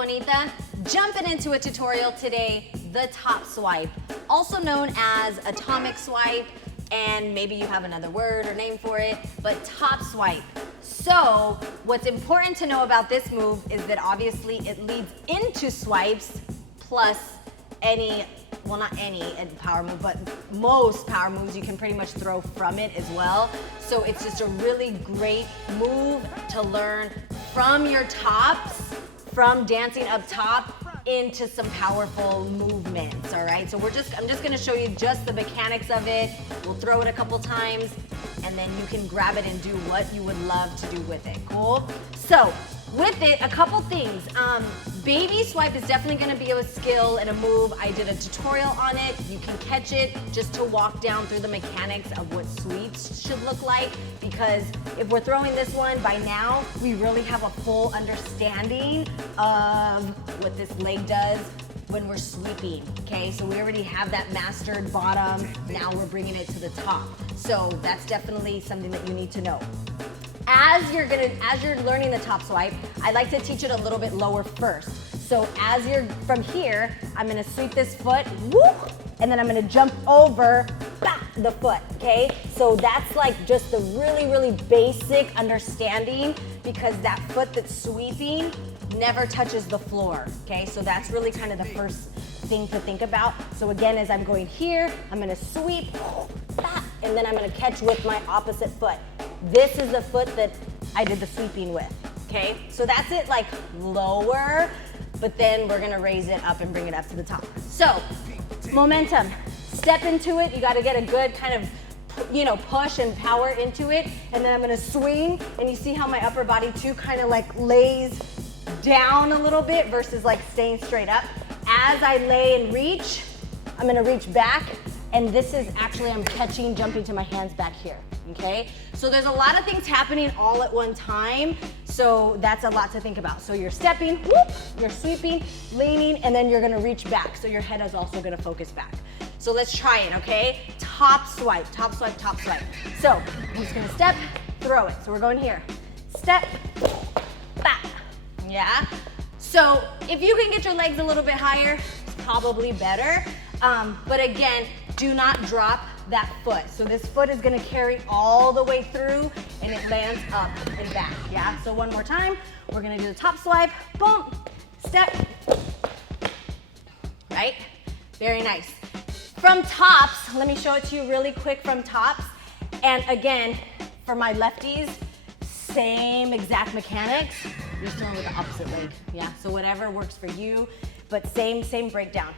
Bonita. Jumping into a tutorial today, the top swipe, also known as atomic swipe, and maybe you have another word or name for it, but top swipe. So what's important to know about this move is that obviously it leads into swipes plus any, well, not any power move, but most power moves you can pretty much throw from it as well. So it's just a really great move to learn from your tops, from dancing up top into some powerful movements, all right? So I'm just gonna show you just the mechanics of it. We'll throw it a couple times and then you can grab it and do what you would love to do with it, cool? So with it, a couple things. Baby swipe is definitely gonna be a skill and a move. I did a tutorial on it. You can catch it just to walk down through the mechanics of what sweeps should look like, because if we're throwing this one, by now, we really have a full understanding of what this leg does when we're sweeping, okay? So we already have that mastered bottom. Now we're bringing it to the top. So that's definitely something that you need to know. As you're learning the top swipe, I like to teach it a little bit lower first. So as you're from here, I'm gonna sweep this foot, whoop, and then I'm gonna jump over the foot, okay? So that's like just the really, really basic understanding, because that foot that's sweeping never touches the floor, okay? So that's really kind of the first thing to think about. So again, as I'm going here, I'm gonna sweep, and then I'm gonna catch with my opposite foot. This is the foot that I did the sweeping with, okay? So that's it, like lower, but then we're gonna raise it up and bring it up to the top. So, momentum, step into it. You gotta get a good kind of, push and power into it. And then I'm gonna swing, and you see how my upper body too kind of like lays down a little bit versus like staying straight up. As I lay and reach, I'm gonna reach back, and this is actually, I'm catching, jumping to my hands back here, okay? So there's a lot of things happening all at one time, so that's a lot to think about. So you're stepping, whoop, you're sweeping, leaning, and then you're gonna reach back, so your head is also gonna focus back. So let's try it, okay? Top swipe, top swipe, top swipe. So I'm just gonna step, throw it. So we're going here. Step, back, yeah? So if you can get your legs a little bit higher, it's probably better. But again, do not drop that foot. So this foot is gonna carry all the way through, and it lands up and back, yeah? So one more time, we're gonna do the top swipe, boom, step, right? Very nice. From tops, let me show it to you really quick from tops. And again, for my lefties, same exact mechanics. You're just throwing with the opposite leg, yeah? So whatever works for you, but same breakdown.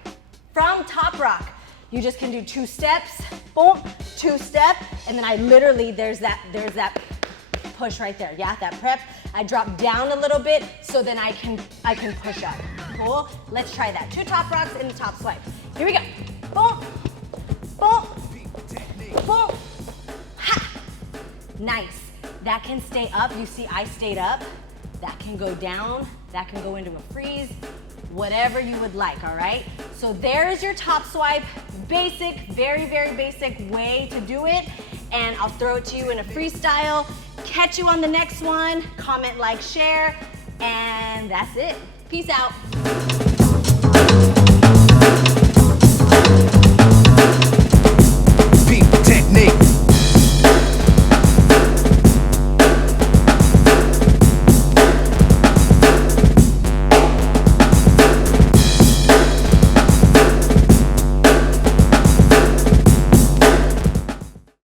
From top rock, you just can do 2 steps, boom, 2 step, and then I literally, there's that push right there, yeah, that prep. I drop down a little bit, so then I can push up, cool? Let's try that. 2 top rocks and a top swipe. Here we go, boom, boom, boom, ha, nice. That can stay up, you see I stayed up. That can go down, that can go into a freeze, whatever you would like, all right? So there's your top swipe, basic, very, very basic way to do it, and I'll throw it to you in a freestyle. Catch you on the next one, comment, like, share, and that's it. Peace out.